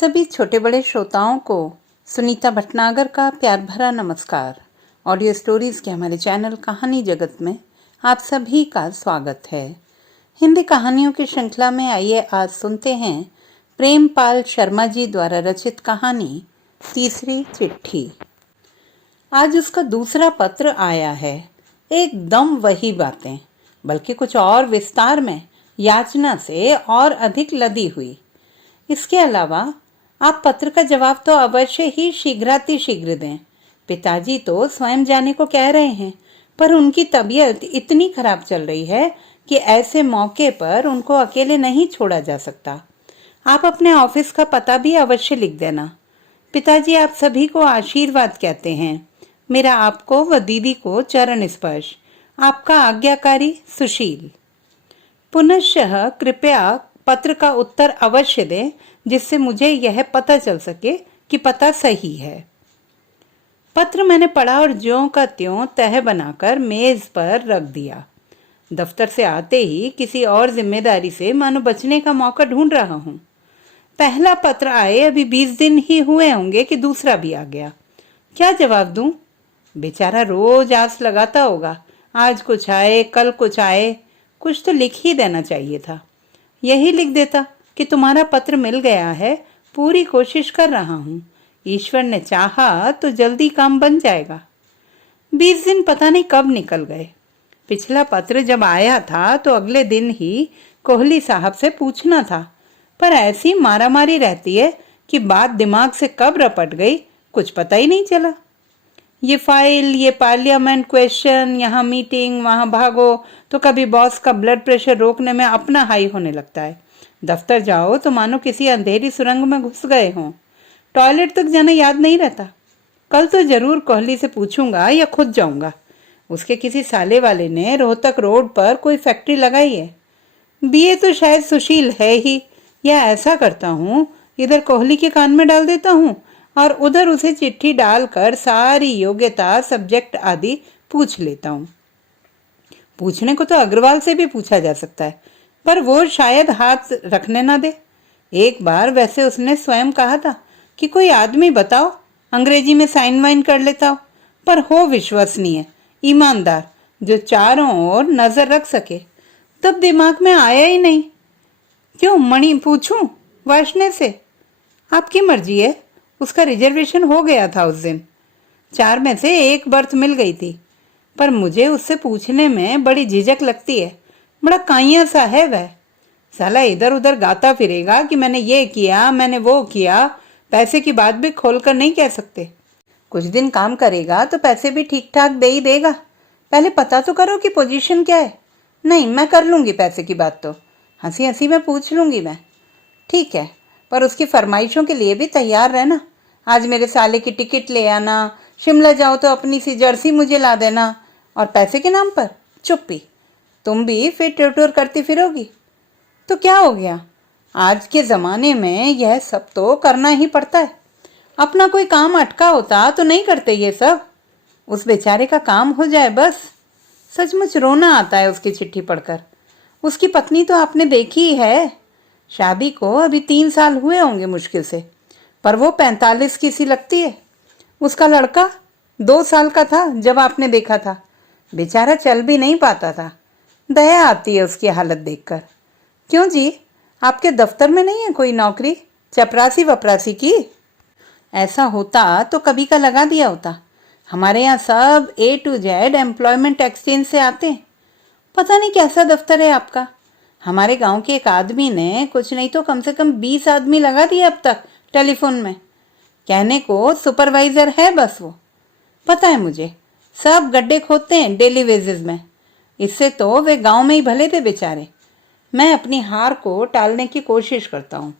सभी छोटे बड़े श्रोताओं को सुनीता भटनागर का प्यार भरा नमस्कार। ऑडियो स्टोरीज के हमारे चैनल कहानी जगत में आप सभी का स्वागत है। हिंदी कहानियों की श्रृंखला में आइए आज सुनते हैं प्रेमपाल शर्मा जी द्वारा रचित कहानी तीसरी चिट्ठी। आज उसका दूसरा पत्र आया है। एकदम वही बातें, बल्कि कुछ और विस्तार में, याचना से और अधिक लदी हुई। इसके अलावा आप पत्र का जवाब तो अवश्य ही शीघ्रातिशीघ्र दें। पिताजी तो स्वयं जाने को कह रहे हैं, पर उनकी तबीयत इतनी खराब चल रही है कि ऐसे मौके पर उनको अकेले नहीं छोड़ा जा सकता। आप अपने ऑफिस का पता भी अवश्य लिख देना। पिताजी आप सभी को आशीर्वाद कहते हैं। मेरा आपको व दीदी को चरण स्पर्श। आपका आज्ञाकारी सुशील। पुनश्च कृपया पत्र का उत्तर अवश्य दें, जिससे मुझे यह पता चल सके कि पता सही है। पत्र मैंने पढ़ा और ज्यों का त्यों तह बनाकर मेज पर रख दिया। दफ्तर से आते ही किसी और जिम्मेदारी से मानो बचने का मौका ढूंढ रहा हूं। पहला पत्र आए अभी 20 दिन ही हुए होंगे कि दूसरा भी आ गया। क्या जवाब दूं? बेचारा रोज आस लगाता होगा, आज कुछ आए कल कुछ आए। कुछ तो लिख ही देना चाहिए था। यही लिख देता कि तुम्हारा पत्र मिल गया है, पूरी कोशिश कर रहा हूँ, ईश्वर ने चाहा तो जल्दी काम बन जाएगा। 20 दिन पता नहीं कब निकल गए। पिछला पत्र जब आया था तो अगले दिन ही कोहली साहब से पूछना था, पर ऐसी मारामारी रहती है कि बात दिमाग से कब रपट गई कुछ पता ही नहीं चला। ये फाइल, ये पार्लियामेंट क्वेश्चन, यहाँ मीटिंग, वहाँ भागो, तो कभी बॉस का ब्लड प्रेशर रोकने में अपना हाई होने लगता है। दफ्तर जाओ तो मानो किसी अंधेरी सुरंग में घुस गए हों। टॉयलेट तक जाना याद नहीं रहता। कल तो जरूर कोहली से पूछूंगा या खुद जाऊंगा। उसके किसी साले वाले ने रोहतक रोड पर कोई फैक्ट्री लगाई है। बीए तो शायद सुशील है ही। या ऐसा करता हूँ, इधर कोहली के कान में डाल देता हूँ और उधर उसे चिट्ठी डालकर सारी योग्यता, सब्जेक्ट आदि पूछ लेता हूँ। पूछने को तो अग्रवाल से भी पूछा जा सकता है, पर वो शायद हाथ रखने ना दे। एक बार वैसे उसने स्वयं कहा था कि कोई आदमी बताओ, अंग्रेजी में साइन वाइन कर लेता हो, पर हो विश्वसनीय, ईमानदार, जो चारों ओर नजर रख सके। तब दिमाग में आया ही नहीं। क्यों मणि पूछूं वाशने से? आपकी मर्जी है। उसका रिजर्वेशन हो गया था उस दिन। 4 में से 1 बर्थ मिल गई थी, पर मुझे उससे पूछने में बड़ी झिझक लगती है। बड़ा काइया सा है वह। साला इधर उधर गाता फिरेगा कि मैंने ये किया, मैंने वो किया। पैसे की बात भी खोलकर नहीं कह सकते। कुछ दिन काम करेगा तो पैसे भी ठीक ठाक दे ही देगा। पहले पता तो करो कि पोजीशन क्या है। नहीं, मैं कर लूंगी पैसे की बात तो। हंसी हंसी में पूछ लूंगी मैं। ठीक है, पर उसकी फरमाइशों के लिए भी तैयार रहना। आज मेरे साले की टिकट ले आना, शिमला जाओ तो अपनी सी जर्सी मुझे ला देना, और पैसे के नाम पर चुप्पी। तुम भी फिर ट्यूटर करती फिरोगी तो क्या हो गया? आज के ज़माने में यह सब तो करना ही पड़ता है। अपना कोई काम अटका होता तो नहीं करते ये सब। उस बेचारे का काम हो जाए बस। सचमुच रोना आता है उसकी चिट्ठी पढ़कर। उसकी पत्नी तो आपने देखी ही है। शादी को अभी 3 साल हुए होंगे मुश्किल से, पर वो 45 की सी लगती है। उसका लड़का 2 साल का था जब आपने देखा था। बेचारा चल भी नहीं पाता था। दया आती है उसकी हालत देखकर। क्यों जी, आपके दफ्तर में नहीं है कोई नौकरी, चपरासी वपरासी की? ऐसा होता तो कभी का लगा दिया होता। हमारे यहाँ सब A to Z employment exchange से आते हैं। पता नहीं कैसा दफ्तर है आपका। हमारे गांव के एक आदमी ने कुछ नहीं तो कम से कम 20 आदमी लगा दिए अब तक टेलीफोन में। कहने को सुपरवाइजर है बस वो। पता है मुझे, सब गड्ढे खोदते हैं डेली वेजेस में। इससे तो वे गांव में ही भले थे बेचारे। मैं अपनी हार को टालने की कोशिश करता हूँ।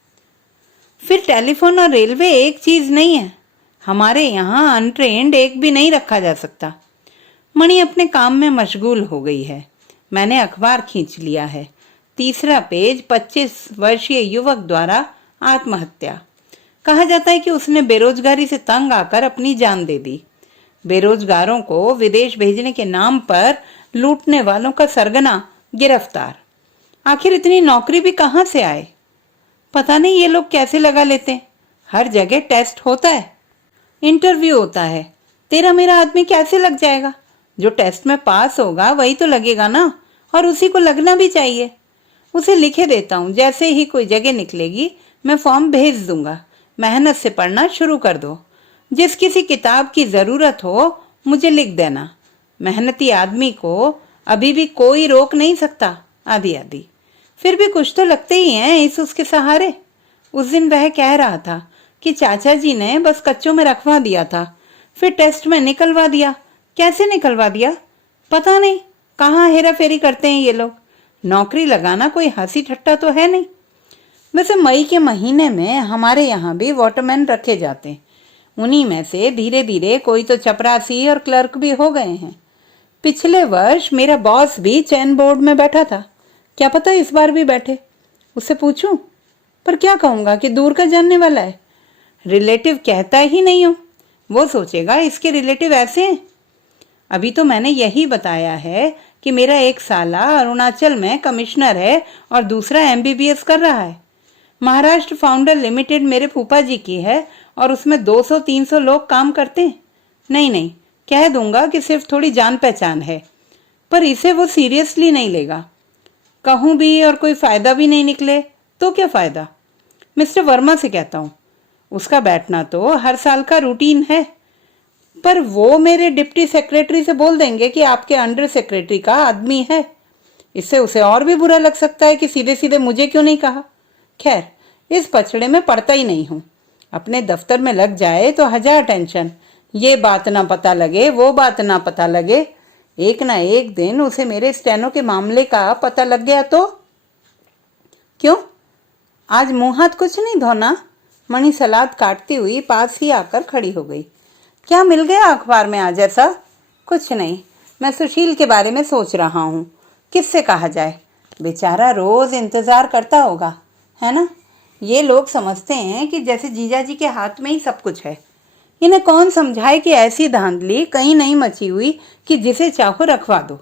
फिर टेलीफोन और रेलवे एक चीज नहीं है। हमारे यहाँ अनट्रेंड एक भी नहीं रखा जा सकता। मणि अपने काम में मशगूल हो गई है। मैंने अखबार खींच लिया है। तीसरा पेज, 25 वर्षीय युवक द्वारा आत्महत्या। कहा जाता है कि उसने बेरोजगारी से तंग आकर अपनी जान दे दी। बेरोजगारों को विदेश भेजने के नाम पर लूटने वालों का सरगना गिरफ्तार। आखिर इतनी नौकरी भी कहाँ से आए? पता नहीं ये लोग कैसे लगा लेते हैं। हर जगह टेस्ट होता है, इंटरव्यू होता है। तेरा मेरा आदमी कैसे लग जाएगा? जो टेस्ट में पास होगा वही तो लगेगा ना, और उसी को लगना भी चाहिए। उसे लिखे देता हूँ, जैसे ही कोई जगह निकलेगी मैं फॉर्म भेज दूंगा। मेहनत से पढ़ना शुरू कर दो। जिस किसी किताब की ज़रूरत हो मुझे लिख देना। मेहनती आदमी को अभी भी कोई रोक नहीं सकता। आदि आदि। फिर भी कुछ तो लगते ही हैं इस उसके सहारे। उस दिन वह कह रहा था कि चाचा जी ने बस कच्चों में रखवा दिया था, फिर टेस्ट में निकलवा दिया। कैसे निकलवा दिया पता नहीं, कहाँ हेरा फेरी करते हैं ये लोग। नौकरी लगाना कोई हंसी ठट्टा तो है नहीं। वैसे मई के महीने में हमारे यहाँ भी वाटरमैन रखे जाते हैं। उन्हीं में से धीरे धीरे कोई तो चपरासी और क्लर्क भी हो गए हैं। पिछले वर्ष मेरा बॉस भी चैन बोर्ड में बैठा था, क्या पता इस बार भी बैठे। उससे पूछूं, पर क्या कहूँगा कि दूर का जानने वाला है, रिलेटिव कहता ही नहीं हूँ। वो सोचेगा इसके रिलेटिव ऐसे हैं। अभी तो मैंने यही बताया है कि मेरा एक साला अरुणाचल में कमिश्नर है और दूसरा MBBS कर रहा है। महाराष्ट्र फाउंडर लिमिटेड मेरे फूफा जी की है और उसमें 200-300 लोग काम करते हैं। नहीं नहीं, कह दूंगा कि सिर्फ थोड़ी जान पहचान है, पर इसे वो सीरियसली नहीं लेगा। कहूँ भी और कोई फायदा भी नहीं निकले तो क्या फायदा। मिस्टर वर्मा से कहता हूँ, उसका बैठना तो हर साल का रूटीन है, पर वो मेरे डिप्टी सेक्रेटरी से बोल देंगे कि आपके अंडर सेक्रेटरी का आदमी है। इससे उसे और भी बुरा लग सकता है कि सीधे सीधे मुझे क्यों नहीं कहा। खैर, इस पचड़े में पड़ता ही नहीं हूँ। अपने दफ्तर में लग जाए तो हजार टेंशन, ये बात ना पता लगे वो बात ना पता लगे। एक ना एक दिन उसे मेरे स्टेनो के मामले का पता लग गया तो। क्यों, आज मुंह हाथ कुछ नहीं धोना? मणि सलाद काटती हुई पास ही आकर खड़ी हो गई। क्या मिल गया अखबार में आज ऐसा? कुछ नहीं, मैं सुशील के बारे में सोच रहा हूँ, किससे कहा जाए। बेचारा रोज इंतजार करता होगा, है ना। ये लोग समझते हैं कि जैसे जीजा जी के हाथ में ही सब कुछ है। इन्हें कौन समझाए कि ऐसी धांधली कहीं नहीं मची हुई कि जिसे चाहो रखवा दो।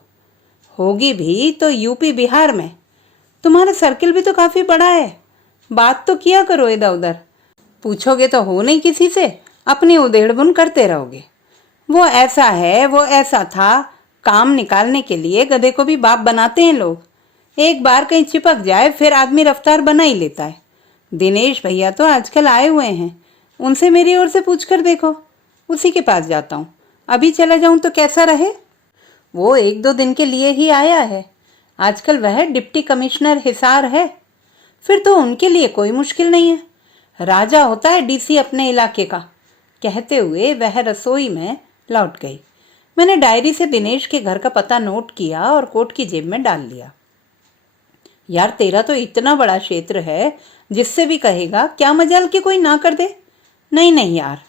होगी भी तो यूपी बिहार में। तुम्हारा सर्किल भी तो काफी बड़ा है, बात तो किया करो इधर उधर। पूछोगे तो हो नहीं किसी से, अपनी उधेड़बुन करते रहोगे। वो ऐसा है, वो ऐसा था, काम निकालने के लिए गधे को भी बाप बनाते हैं लोग। एक बार कहीं चिपक जाए फिर आदमी रफ्तार बना ही लेता है। दिनेश भैया तो आजकल आए हुए हैं, उनसे मेरी ओर से पूछ कर देखो। उसी के पास जाता हूँ। अभी चला जाऊं तो कैसा रहे? वो 1-2 दिन के लिए ही आया है। आजकल वह डिप्टी कमिश्नर हिसार है। फिर तो उनके लिए कोई मुश्किल नहीं है, राजा होता है डीसी अपने इलाके का। कहते हुए वह रसोई में लौट गई। मैंने डायरी से दिनेश के घर का पता नोट किया और कोट की जेब में डाल लिया। यार, तेरा तो इतना बड़ा क्षेत्र है, जिससे भी कहेगा क्या मजाल कि कोई ना कर दे। नहीं नहीं यार,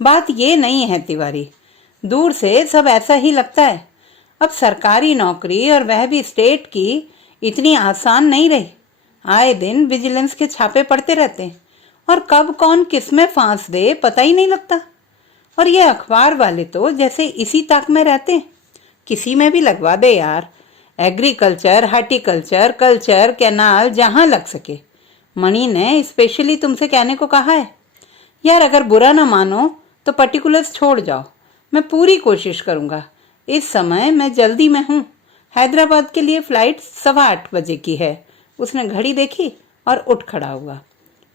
बात ये नहीं है तिवारी। दूर से सब ऐसा ही लगता है। अब सरकारी नौकरी और वह भी स्टेट की इतनी आसान नहीं रही। आए दिन विजिलेंस के छापे पड़ते रहते हैं और कब कौन किस में फांस दे पता ही नहीं लगता। और ये अखबार वाले तो जैसे इसी ताक में रहते हैं, किसी में भी लगवा दे यार। एग्रीकल्चर, हार्टिकल्चर, कल्चर, कैनाल, जहाँ लग सके। मणि ने स्पेशली तुमसे कहने को कहा है। यार, अगर बुरा ना मानो तो पर्टिकुलर्स छोड़ जाओ, मैं पूरी कोशिश करूँगा। इस समय मैं जल्दी में हूँ। हैदराबाद के लिए फ्लाइट 8:15 बजे की है। उसने घड़ी देखी और उठ खड़ा हुआ।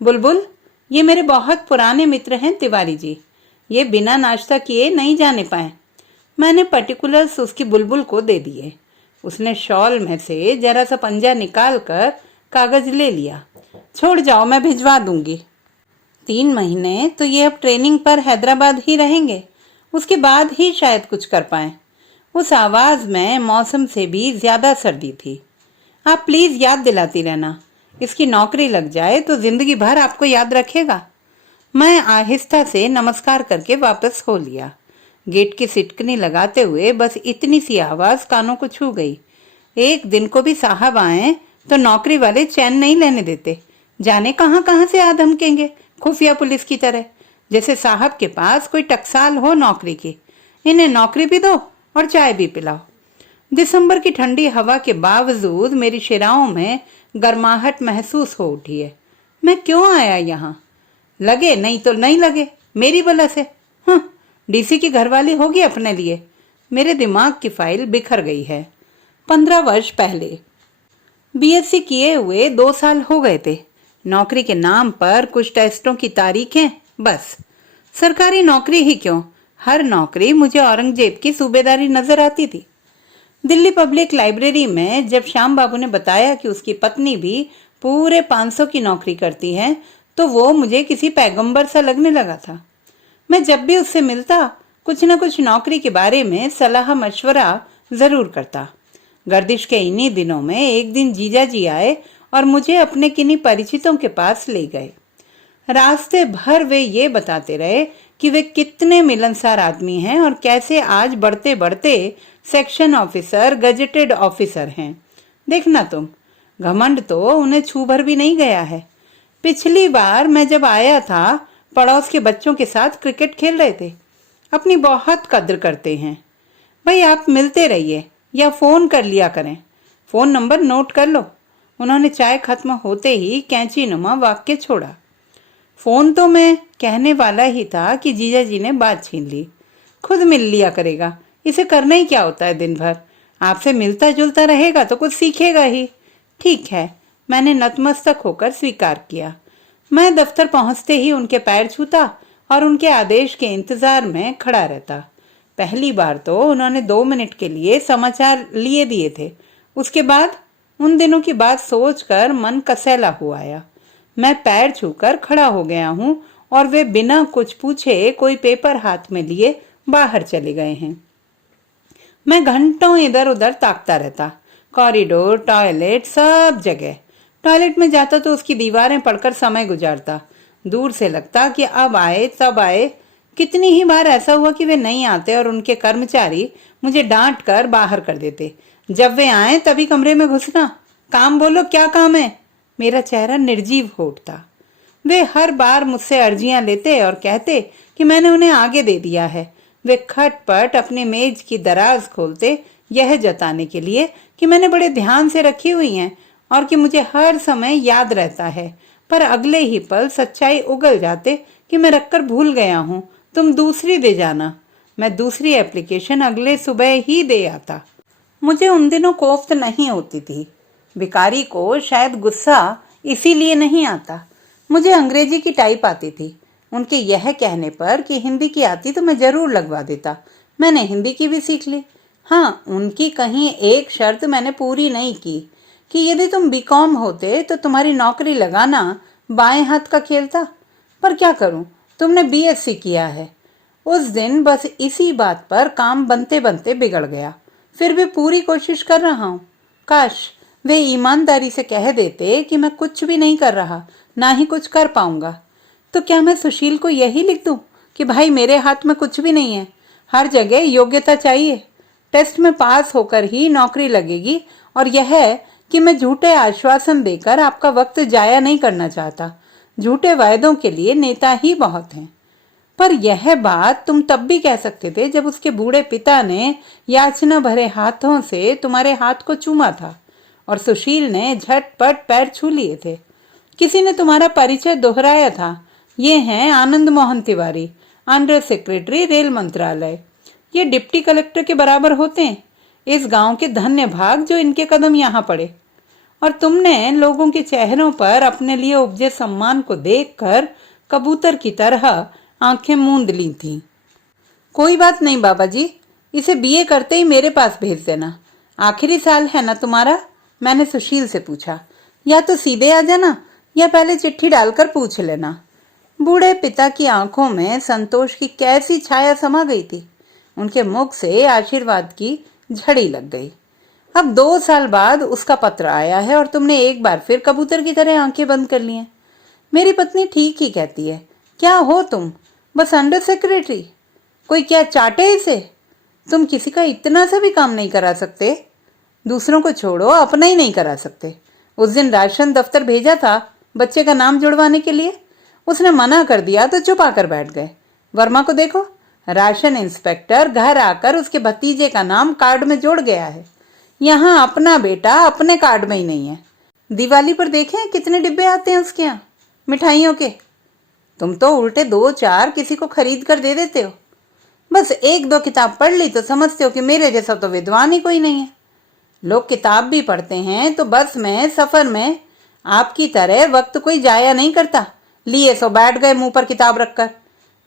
बुलबुल, ये मेरे बहुत पुराने मित्र हैं तिवारी जी, ये बिना नाश्ता किए नहीं जाने पाए। मैंने पर्टिकुलर्स उसकी बुलबुल को दे दिए। उसने शॉल में से जरा सा पंजा निकाल कर कागज ले लिया। छोड़ जाओ, मैं भिजवा दूंगी। 3 महीने तो ये अब ट्रेनिंग पर हैदराबाद ही रहेंगे, उसके बाद ही शायद कुछ कर पाए। उस आवाज में मौसम से भी ज्यादा सर्दी थी। आप प्लीज याद दिलाती रहना, इसकी नौकरी लग जाए तो जिंदगी भर आपको याद रखेगा। मैं आहिस्ता से नमस्कार करके वापस हो लिया। गेट की सिटकनी लगाते हुए बस इतनी सी आवाज कानों को छू गई। एक दिन को भी साहब आए तो नौकरी वाले चैन नहीं लेने देते। जाने कहाँ कहाँ से आ धमकेंगे, खुफिया पुलिस की तरह, जैसे साहब के पास कोई टकसाल हो नौकरी की। इन्हें नौकरी भी दो और चाय भी पिलाओ। दिसंबर की ठंडी हवा के बावजूद मेरी शिराओं में गर्माहट महसूस हो उठी है। मैं क्यों आया यहाँ? लगे नहीं तो नहीं लगे, मेरी बला से। डीसी की घरवाली होगी अपने लिए। मेरे दिमाग की फाइल बिखर गई है। 15 वर्ष पहले बीएससी किए हुए 2 साल हो गए थे। नौकरी के नाम पर कुछ टेस्टों की तारीखें, बस। सरकारी नौकरी ही क्यों, हर नौकरी मुझे औरंगजेब की सूबेदारी नजर आती थी। दिल्ली पब्लिक लाइब्रेरी में जब श्याम बाबू ने बताया कि उसकी पत्नी भी पूरे 500 की नौकरी करती है, तो वो मुझे किसी पैगंबर सा लगने लगा था। मैं जब भी उससे मिलता कुछ न कुछ नौकरी के बारे में सलाह मशवरा जरूर करता। गर्दिश के इन्हीं दिनों में एक दिन जीजा जी आए और मुझे अपने किन्हीं परिचितों के पास ले गए। रास्ते भर वे ये बताते रहे कि वे कितने मिलनसार आदमी हैं और कैसे आज बढ़ते बढ़ते सेक्शन ऑफिसर, गजेटेड ऑफिसर हैं। देखना तुम, घमंड तो उन्हें छू भर भी नहीं गया है। पिछली बार मैं जब आया था, पड़ोस के बच्चों के साथ क्रिकेट खेल रहे थे। अपनी बहुत कद्र करते हैं। भाई आप मिलते रहिए या फोन कर लिया करें, फोन नंबर नोट कर लो। उन्होंने चाय खत्म होते ही कैंची नुमा वाक्य छोड़ा। फोन तो मैं कहने वाला ही था कि जीजा जी ने बात छीन ली। खुद मिल लिया करेगा, इसे करना ही क्या होता है दिन भर। आपसे मिलता जुलता रहेगा तो कुछ सीखेगा ही। ठीक है, मैंने नतमस्तक होकर स्वीकार किया। मैं दफ्तर पहुंचते ही उनके पैर छूता और उनके आदेश के इंतजार में खड़ा रहता। पहली बार तो उन्होंने 2 मिनट के लिए समाचार लिए दिए थे। उसके बाद उन दिनों की बात सोचकर मन कसैला हुआ आया। मैं पैर छूकर खड़ा हो गया हूं और वे बिना कुछ पूछे कोई पेपर हाथ में लिए बाहर चले गए हैं। मैं घंटों इधर उधर ताकता रहता, कॉरिडोर, टॉयलेट, सब जगह। टॉयलेट में जाता तो उसकी दीवारें पढ़कर समय गुजारता। दूर से लगता कि अब आए तब आए। कितनी ही बार ऐसा हुआ कि वे नहीं आते और उनके कर्मचारी मुझे डांट कर बाहर कर देते। जब वे आए तभी कमरे में घुसना, काम बोलो क्या काम है। मेरा चेहरा निर्जीव हो उठता। वे हर बार मुझसे अर्जियां लेते और कहते कि मैंने उन्हें आगे दे दिया है। वे खटपट अपने मेज की दराज खोलते, यह जताने के लिए कि मैंने बड़े ध्यान से रखी हुई हैं और कि मुझे हर समय याद रहता है। पर अगले ही पल सच्चाई उगल जाते कि मैं रखकर भूल गया हूँ, तुम दूसरी दे जाना। मैं दूसरी एप्लीकेशन अगले सुबह ही दे आता। मुझे उन दिनों कोफ्त नहीं होती थी। भिखारी को शायद गुस्सा इसीलिए नहीं आता। मुझे अंग्रेजी की टाइप आती थी। उनके यह कहने पर कि हिंदी की आती तो मैं जरूर लगवा देता। मैंने हिंदी की भी सीख ली। हाँ, उनकी कहीं एक शर्त मैंने पूरी नहीं की कि यदि तुम बीकॉम होते तो तुम्हारी नौकरी लगाना बाएं हाथ का खेल था। पर क्या करूं, तुमने बीएससी किया है। उस दिन बस इसी बात पर काम बनते बनते बिगड़ गया। फिर भी पूरी कोशिश कर रहा हूं। काश वे ईमानदारी से कह देते कि मैं कुछ भी नहीं कर रहा, ना ही कुछ कर पाऊंगा। तो क्या मैं सुशील को यही लिख दूं कि भाई मेरे हाथ में कुछ भी नहीं है, हर जगह योग्यता चाहिए, टेस्ट में पास होकर ही नौकरी लगेगी, और यह है कि मैं झूठे आश्वासन देकर आपका वक्त जाया नहीं करना चाहता। झूठे वायदों के लिए नेता ही बहुत हैं। पर यह बात तुम तब भी कह सकते थे जब उसके बूढ़े पिता ने याचना भरे हाथों से तुम्हारे हाथ को चूमा था और सुशील ने झटपट पैर छू लिए थे। किसी ने तुम्हारा परिचय दोहराया था। ये हैं Anand Mohan Tiwari, under secretary rail मंत्रालय। ये डिप्टी कलेक्टर के बराबर होते हैं। इस गांव के धन्य भाग जो इनके कदम यहाँ पड़े। और तुमने लोगों के चेहरों पर अपने लिए उपजे सम्मान को देखकर कबूतर की तरह आंखें मूंद ली थीं। कोई बात नहीं बाबा जी, इसे बीए करते ही मेरे पास भेज देना। आखिरी साल है ना तुम्हारा? मैंने सुशील से पूछा। या तो सीधे आ जाना या पहले चिट्ठी डालकर पूछ लेना। बूढ़े पिता की आंखों में संतोष की कैसी छाया समा गई थी। उनके मुख से आशीर्वाद की झड़ी लग गई। अब 2 साल बाद उसका पत्र आया है और तुमने एक बार फिर कबूतर की तरह आंखें बंद कर ली हैं। मेरी पत्नी ठीक ही कहती है। क्या हो तुम, बस अंडर सेक्रेटरी? कोई क्या चाटे इसे? तुम किसी का इतना सा भी काम नहीं करा सकते? दूसरों को छोड़ो, अपना ही नहीं करा सकते। उस दिन राशन दफ्तर भेजा था बच्चे का नाम जुड़वाने के लिए, उसने मना कर दिया तो चुप आकर बैठ गए। वर्मा को देखो, राशन इंस्पेक्टर घर आकर उसके भतीजे का नाम कार्ड में जोड़ गया है। यहाँ अपना बेटा अपने कार्ड में ही नहीं है। दिवाली पर देखें कितने डिब्बे आते हैं उसके यहाँ मिठाइयों के। तुम तो उल्टे 2-4 किसी को खरीद कर दे देते हो। बस 1-2 किताब पढ़ ली तो समझते हो कि मेरे जैसा तो विद्वान ही कोई नहीं है। लोग किताब भी पढ़ते हैं तो बस में, सफर में, आपकी तरह वक्त कोई जाया नहीं करता। लिए सो बैठ गए मुंह पर किताब रखकर।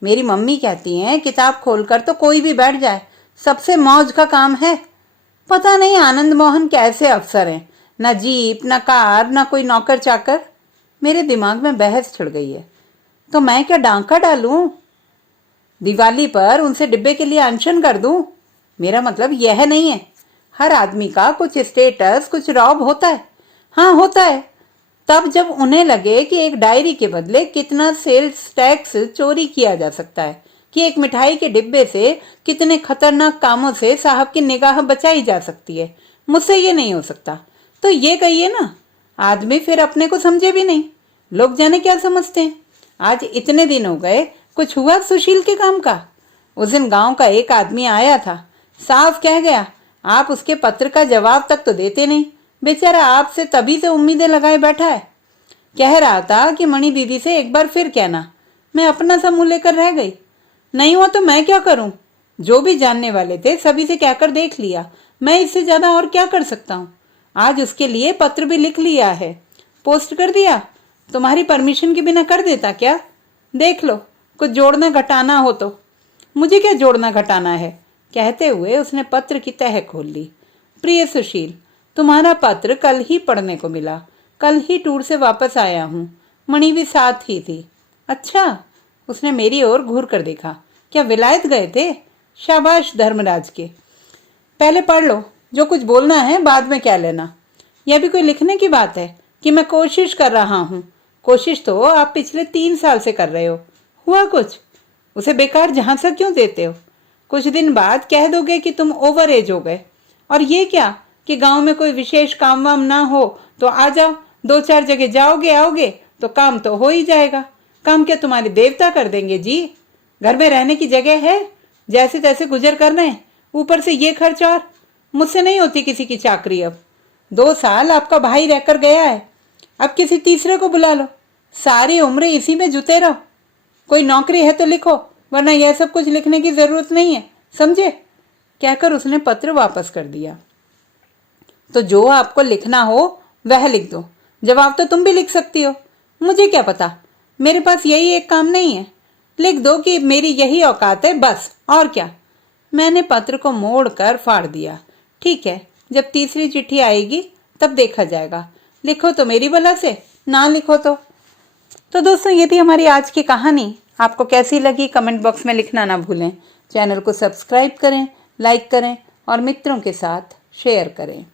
मेरी मम्मी कहती हैं किताब खोलकर तो कोई भी बैठ जाए, सबसे मौज का काम है। पता नहीं आनंद मोहन कैसे अफसर हैं, न जीप न कार न कोई नौकर चाकर। मेरे दिमाग में बहस छिड़ गई है। तो मैं क्या डांका डालूं? दिवाली पर उनसे डिब्बे के लिए अनशन कर दूं? मेरा मतलब यह नहीं है। हर आदमी का कुछ स्टेटस, कुछ रौब होता है। हाँ होता है। तब जब उन्हें लगे कि एक डायरी के बदले कितना सेल्स टैक्स चोरी किया जा सकता है, कि एक मिठाई के डिब्बे से कितने खतरनाक कामों से साहब की निगाह बचाई जा सकती है, मुझसे ये नहीं हो सकता, तो ये कहिए ना। आदमी फिर अपने को समझे भी नहीं, लोग जाने क्या समझते हैं। आज इतने दिन हो गए, कुछ हुआ सुशील के काम का? उस दिन गांव का एक आदमी आया था, साफ कह गया आप उसके पत्र का जवाब तक तो देते नहीं। बेचारा आपसे तभी से उम्मीदें लगाए बैठा है। कह रहा था कि मणि दीदी से एक बार फिर कहना। मैं अपना सा मुंह लेकर रह गई। नहीं हुआ तो मैं क्या करूं? जो भी जानने वाले थे सभी से कहकर देख लिया, मैं इससे ज्यादा और क्या कर सकता हूं। आज उसके लिए पत्र भी लिख लिया है, पोस्ट कर दिया। तुम्हारी परमिशन के बिना कर देता क्या? देख लो, कुछ जोड़ना घटाना हो तो। मुझे क्या जोड़ना घटाना है? कहते हुए उसने पत्र की तह खोल ली। प्रिय सुशील, तुम्हारा पत्र कल ही पढ़ने को मिला। कल ही टूर से वापस आया हूँ। मणि भी साथ ही थी। अच्छा, उसने मेरी ओर घूर कर देखा। क्या विलायत गए थे? शाबाश धर्मराज के। पहले पढ़ लो, जो कुछ बोलना है बाद में क्या लेना। यह भी कोई लिखने की बात है कि मैं कोशिश कर रहा हूँ? कोशिश तो आप पिछले 3 साल से कर रहे हो। हुआ कुछ? उसे बेकार झांसा क्यों देते हो? कुछ दिन बाद कह दोगे कि तुम ओवर एज हो गए। और ये क्या कि गांव में कोई विशेष काम वाम ना हो तो आ जाओ, 2-4 जगह जाओगे आओगे तो काम तो हो ही जाएगा। काम क्या तुम्हारे देवता कर देंगे जी? घर में रहने की जगह है, जैसे तैसे गुजर कर रहे हैं, ऊपर से ये खर्च। और मुझसे नहीं होती किसी की चाकरी। अब 2 साल आपका भाई रहकर गया है, अब किसी तीसरे को बुला लो। सारी उम्र इसी में जुटे रहो। कोई नौकरी है तो लिखो, वरना यह सब कुछ लिखने की जरूरत नहीं है, समझे? कहकर उसने पत्र वापस कर दिया। तो जो आपको लिखना हो वह लिख दो। जवाब तो तुम भी लिख सकती हो, मुझे क्या पता। मेरे पास यही एक काम नहीं है। लिख दो कि मेरी यही औकात है, बस। और क्या? मैंने पत्र को मोड़ कर फाड़ दिया। ठीक है, जब तीसरी चिट्ठी आएगी तब देखा जाएगा। लिखो तो मेरी बला से, ना लिखो तो दोस्तों ये थी हमारी आज की कहानी। आपको कैसी लगी कमेंट बॉक्स में लिखना ना भूलें। चैनल को सब्सक्राइब करें, लाइक करें और मित्रों के साथ शेयर करें।